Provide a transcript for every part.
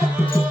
Thank you.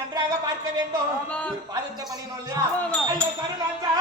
நன்றாக பார்க்க வேண்டும். பாதத்தை பண்ணினோம் இல்லையா? ஐயா கருணாஞ்சா!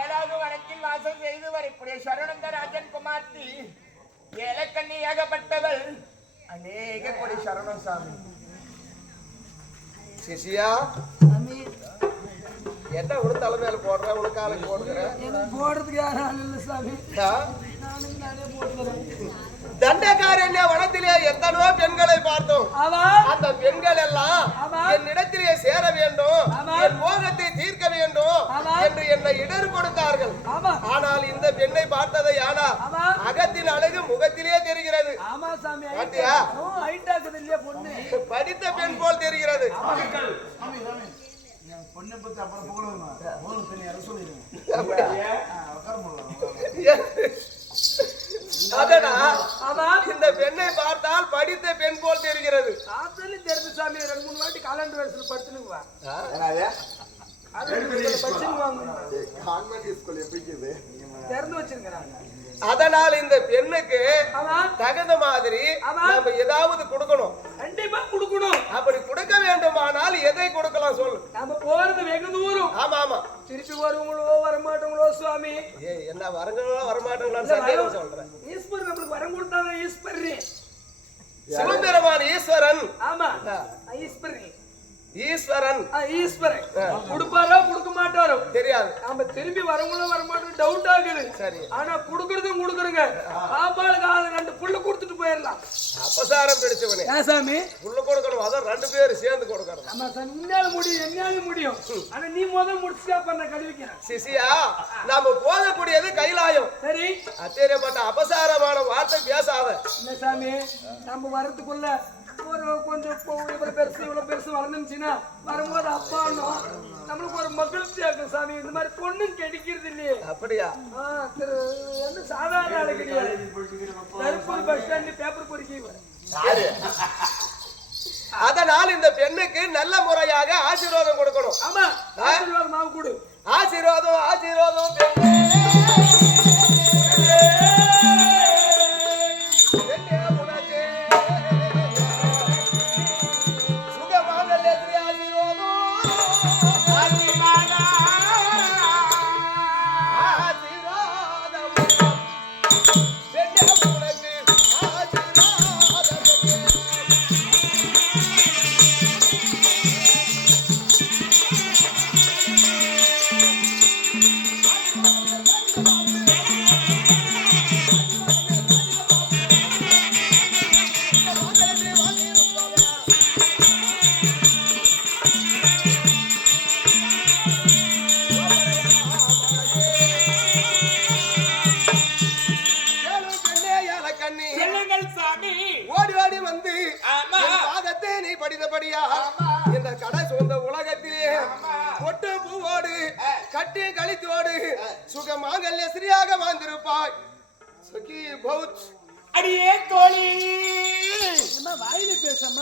ஏழாவது வழக்கில் வாசம் செய்து வரக்கூடிய சரணந்த ராஜன் குமார்த்தி. ஏலக்கண்ணி ஏகப்பட்டவள் அநேக கொடி சரணம் சாமி. சிசியா என்ன உன் தலைமையில போடுற எனக்கு போடுறதுக்கு யாரும் இல்லை சாமி. நானே தண்டகாரண்ய வனத்திலே எத்தனையோ பெண்களை பார்த்தோம். ஆமா. அந்த பெண்கள் எல்லாம். என்னிடத்திலே சேர வேண்டும். ஆமா. என் மோகத்தை தீர்க்க வேண்டும் ஆமா. என்று என்னை இடர் கொடுத்தார்கள். ஆமா. ஆனால் இந்த பெண்ணை பார்த்ததை ஆமா. அகத்தின் அழகு முகத்திலே தெரிகிறது. ஆமா சாமி பாத்தியா? ஹைட் ஆகுது இல்லையா பொண்ணு? படித்த பெண் போல் தெரிகிறது. பொண்ணை பத்தி அப்புறம் இறக்க சொல்லிடுங்க. பெண்ணை பார்த்தால் படித்த பெண் போல் தெரிகிறது. ஆத்தாலும் தெரிஞ்சு சாமி ரெண்டு மூணு வாட்டி காலண்டர் வருஷத்துல படுத்துனுக்கு வா என்னது? காலண்டர் பச்சுன்னு வாங்க கான்வென்ட் ஸ்கூல் எப்படி இருக்குது? திறந்து வச்சிருக்கிறாங்க. அதனால் இந்த பெண்ணுக்கு தகுந்த மாதிரி ஆமா. நாம ஏதாவது கொடுக்கணும். கண்டிப்பா கொடுக்கணும். அப்படி கொடுக்க வேண்டுமானால் எதை கொடுக்கலாம் சொல்லு நம்ம போறது வெகு தூரம். ஆமா ஆமா. திருப்பி வருவங்களோ வரமாட்டோங்களோ சுவாமி. ஏய் என்ன வரங்களா வரமாட்டோங்களான்னு சந்தேகம் சொல்றேன். ஈஸ்வரி சிவபெருமான் ஈஸ்வரன். ஆமா. ஈஸ்வரி ஈஸ்வரன். ஈஸ்வரன். கொடுப்பாரோ கொடுக்க மாட்டாரோ? தெரியாது. நாம திரும்பி வரவங்களோ வரமாட்டோம் டவுட் ஆகுது. சரி. ஆனா குடுக்கறதும் குடுக்குறங்க. பாப்பாளுக்கு ஆளு ரெண்டு புள்ள கொடுத்துட்டு போயிடலாம். அபசாரம் பிடிச்சவனே. சாமி? புள்ள கொடுக்கணும். அதான் ரெண்டு பேரும் சேர்ந்து கொடுக்கணும் ஆமா சாமி. உன்னால முடியும் என்னால முடியும். ஆனா நீ முதல் முடிச்சுட்டா பண்ண கழுவிக்கிறேன் சிசியா நாம போகக்கூடியது கைலாயம். சரி. அத்தேரியப்பட்ட அபசாரமான வார்த்தை பேசாத. என்ன சாமி? நம்ம வர்றதுக்குள்ள ஒரு கொஞ்சம் இவ்வளவு பெருசு இவ்வளவு பெருசு வளர்ந்துச்சுன்னா வரும்போது அப்பான்னும் நம்மளுக்கு ஒரு மகிழ்ச்சி ஆகும் சாமி இந்த மாதிரி பொண்ணும் கிடைக்கிறது இல்லையே அப்படியா திரு என்ன சாதாரண ஆளு கிடையாது தருப்பூர் பஸ் ஸ்டாண்ட் பேப்பர் பொறுக்கி அதனால் இந்த பெண்ணுக்கு நல்ல முறையாக ஆசீர்வாதம் கொடுக்கணும் ஆமா ஆசீர்வாதம் ஆசீர்வாதம் ஆசீர்வாதம் சுகி பௌத். அடியே தோழி. என்ன வாயில பேசாம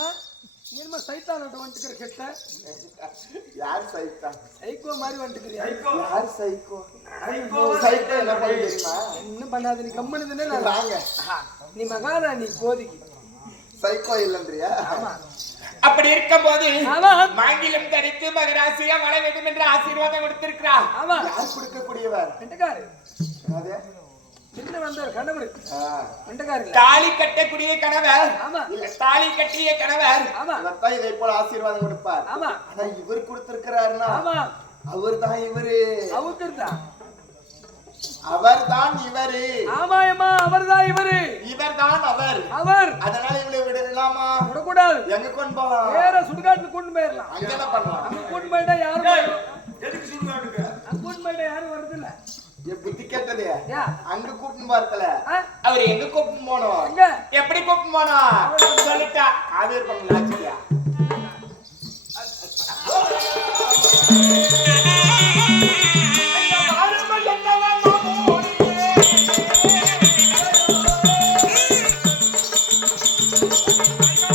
என்னமா சைத்தானோட வந்துக்கிற கிட்ட. யார் சைக்கா சைக்கோ மாதிரி வந்துக்கிறியா? யார் சைக்கோ? சைக்கோ என்ன பண்ணி தெரியுமா? இன்னும் பண்ணாத நீ கம்மனுதுன்னு நான் வாங்க. நீ மகாராணி போதிக்கு. சைக்கோ இல்லைன்றியா? அப்படி இருக்கும்போது ஆமா. மாங்கிலம் தரித்து மகராசியா வாழ வேண்டும் என்று ஆசீர்வாதம் கொடுத்திருக்கிறார். ஆமா. யார் கொடுக்கக்கூடியவர்? சின்ன வந்தார் கணவர் தாலி கட்டக்கூடிய கணவர். ஆமா. இல்ல தாலி கட்டிய கணவர். ஆமா. இவர்தான் இதை போல ஆசீர்வாதம் கொடுப்பார். ஆமா. ஆனா இவர் கொடுத்திருக்கிறாருன்னா ஆமா. அவர் தான் இவரு. அவர் தான் இவரு. ஆமா அம்மா அவர்தான் இவரு. இவர் தான் அவர். அவர். அதனால இவளை விடலாமா? விடக்கூடாது. எங்க கொண்டு போலாம் வேற சுடுகாட்டுல கொண்டு போயிடலாம். அங்க என்ன பண்ணலாம். அங்க கொண்டு போயிட்டா யாரும் அங்க கொண்டு போயிட்டா யாரும் வருது இல்ல என் புத்தி கேட்டது அங்க கூப்பிட்டு பார்த்தல? அவர் எங்க கூப்பிட்டு போனோம்? எப்படி கூப்பிட்டு போனோம் சொல்லிட்டா. பக்கம் லாச்சியா